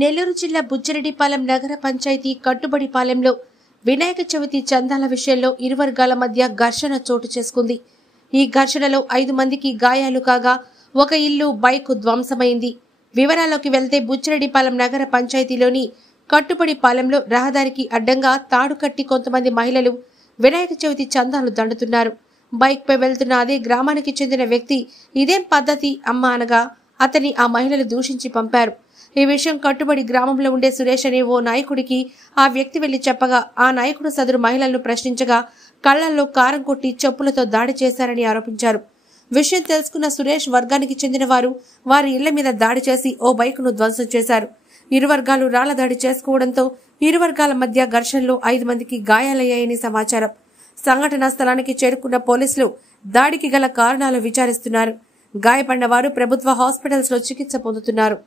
నెల్లూరు జిల్లా బుచ్చిరెడ్డిపాలెం నగర పంచాయతీ కట్టుబడిపాలెంలో వినాయక చవితి చందాల విషయంలో ఇరు వర్గాల మధ్య ఘర్షణ చోటు చేసుకుంది. ఈ ఘర్షణలో 5 మందికి గాయాలు కాగా ఒక ఇల్లు, బైక్ ధ్వంసమైంది. వివరాల్లోకి వెళ్తే బుచ్చిరెడ్డిపాలెం నగర పంచాయతీలోని కట్టుబడిపాలెంలో రహదారికి అడ్డంగా తాడు కట్టి కొంతమంది మహిళలు వినాయక చవితి చందాలు దండుతున్నారు. బైక్ పై వెళ్తున్న అదే గ్రామానికి చెందిన వ్యక్తి ఇదేం పద్ధతి అమ్మ అనగా అతని ఆ మహిళలు దూషించి పంపారు. ఈ విషయం కట్టుబడి గ్రామంలో ఉండే సురేష్ అనే ఓ నాయకుడికి ఆ వ్యక్తి వెళ్లి చెప్పగా ఆ నాయకుడు సదరు మహిళలను ప్రశ్నించగా కళ్లల్లో కారం కొట్టి చెప్పులతో దాడి చేశారని ఆరోపించారు. విషయం తెలుసుకున్న సురేష్ వర్గానికి చెందిన వారు వారి ఇళ్ల మీద దాడి చేసి ఓ బైకును ధ్వంసం చేశారు. ఇరు వర్గాలు రాళ్ల దాడి చేసుకోవడంతో ఇరు వర్గాల మధ్య ఘర్షణలో 5 మందికి గాయాలయ్యాయని సమాచారం. సంఘటనా స్థలానికి చేరుకున్న పోలీసులు దాడికి గల కారణాలు విచారిస్తున్నారు. గాయపడిన వారు ప్రభుత్వ హాస్పిటల్స్ లో చికిత్స పొందుతున్నారు.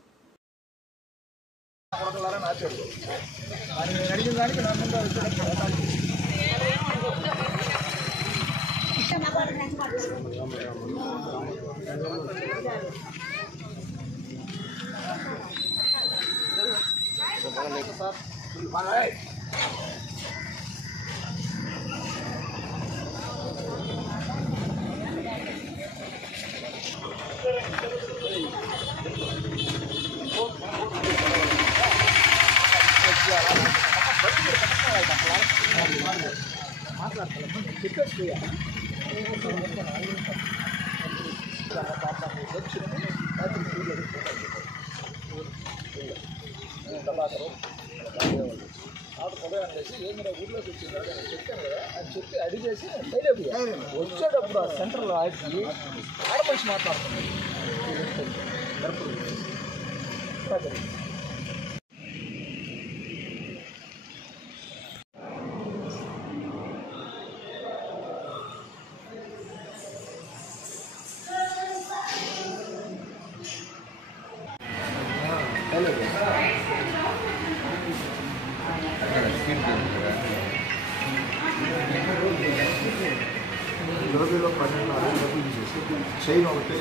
వచ్చేటప్పుడు సెంటర్లో ఆగి ఆడ మనిషి మాట్లాడుతున్నాడు. లోబీలో 12 తీసేసి చైన్ ఒకటి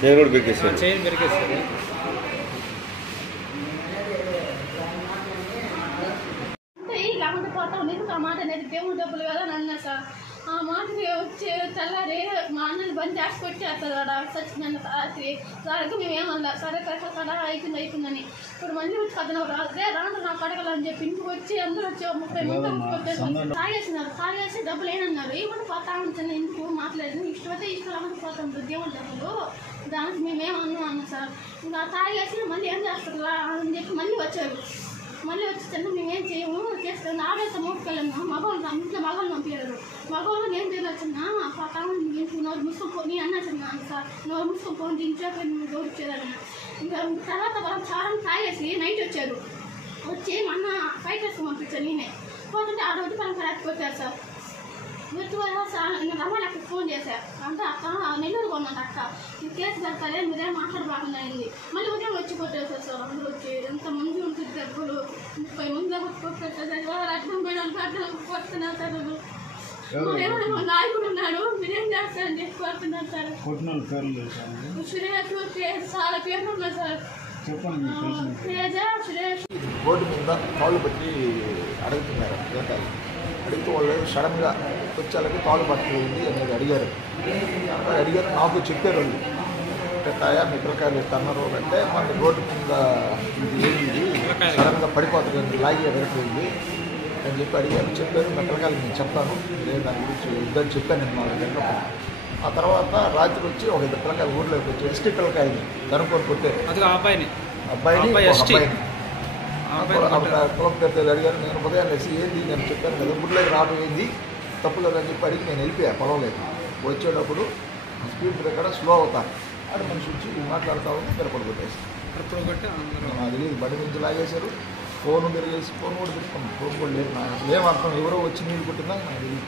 చైన్ కూడా పెరికేస్తారు. లేకుంటే పోతాం నీకు ఆ మాట అనేది దేవుడు డబ్బులు కదా అని అన్నా సార్. ఆ మాట వచ్చి తెల్లారి మా అన్నని బండి చేసి కొట్టేస్తారు అక్కడ సచ్చినంత రాత్రి. సరిగ్గా మేమేమన్నా సరే కదా అయిపోయిందని ఇప్పుడు మళ్ళీ వచ్చి కథను అదే రాను నాకు అడగాలని చెప్పి ఇంటికి వచ్చి అందరూ వచ్చి 30 మంది తాగేసినారు. తాగేసి డబ్బులు ఏమన్నారు ఏమన్నా పోతా ఉంటాను ఎందుకు మాట్లాడేది ఇష్టమైతే ఇష్టం లేకపోతే పోతాం దేవుడు డబ్బులు దానికి మేమేమన్నా అన్నా సార్. ఇంకా తాగేసి మళ్ళీ ఏం చేస్తారు అని చెప్పి మళ్ళీ వచ్చారు. మళ్ళీ వచ్చేసరికి మేమేం చేయము చేస్తాను ఆడేస్తే మూడుకెళ్ళాము మగవాళ్ళు ఇంట్లో మగవాళ్ళు పంపించారు. మగవాళ్ళు నేను తినొచ్చున్నా ఇంటికి నోరు మూసుకొని అన్నట్టున్నాను సార్. నోరు మూసుకొని ఇంట్లోకి నువ్వు దోడిచ్చేదాన్ని. ఇంకా తర్వాత వాళ్ళు చాలా తాగేసి నైట్ వచ్చారు. వచ్చి మొన్న ఫైటర్స్ పంపించాను నేనే పోతుంటే ఆ రోజు పని రాకపోతారు సార్. రమ్మని అక్కడికి ఫోన్ చేశారు. అంటే అక్క నెల్లూరు కొన్నాను అక్క ఈ కేసు పెడతారే మీరేం మాట్లాడబాకుండా అయింది. మళ్ళీ ఉదయం వచ్చి కొట్టేశారు సార్. అందరూ వచ్చి ఎంతమంది ఉంటుంది డబ్బులు 30 మంది కొట్టేస్తారు. అడ్డం పోయినాను అడ్డం కొడుతున్నారు సార్. ఏమో నాయకుడు ఉన్నాడు మీరేం చేస్తారని చెప్పి కొడుతున్నారు సార్. సురేష్ చాలా పేర్లు ఉన్నాయి సార్. సురేష్ బోర్డు మీద కాళ్ళు పెట్టి అడుగుతున్నారు. అడిగితే వాళ్ళు సడన్గా వచ్చేళ్ళకి కాలు పట్టుకుంది అనేది అడిగారు. నాకు చెప్పారు వాళ్ళు పెట్టాయా మీ పిల్లకాయలు తన్నారు అంటే మన రోడ్డు మీద ఇది ఏంది సడన్గా పడిపోతుంది లాగి ఎదగట్లేదు అని చెప్పి అడిగారు. చెప్పారు నా పిల్లకాయలు నేను చెప్తాను నేను దాని గురించి ఇద్దరు చెప్పాను నేను 4 గంటలకు. ఆ తర్వాత రాత్రి వచ్చి ఒక 2 పిల్లకాయలు ఊళ్ళోకి వచ్చి ఎస్టీ పిల్లకాయని కనుక్కొని కొట్టారు. అబ్బాయిని కులం పెద్దలు అడిగారు. నేను ఉదయం వేసి ఏంది నేను చెప్పాను కదా ఊళ్ళోకి రాబోయేది తప్పు లేదని చెప్పి అడిగి నేను వెళ్ళిపోయా పొలంలోకి. వచ్చేటప్పుడు స్పీడ్ బ్రేకర్ స్లో అవుతాను అది మనిషి వచ్చి మాట్లాడుతూ ఉంటే తిరపడి కొట్టేసి నాకు తెలియదు. బండి నుంచి లాగేశారు. ఫోన్ తిరిగేసి ఫోన్ కూడా తీసుకున్నాను. ఫోన్ కూడా లేదు నాకు ఏమర్థం ఎవరో వచ్చి నీళ్ళు కొట్టిందా నాకు తెలియదు.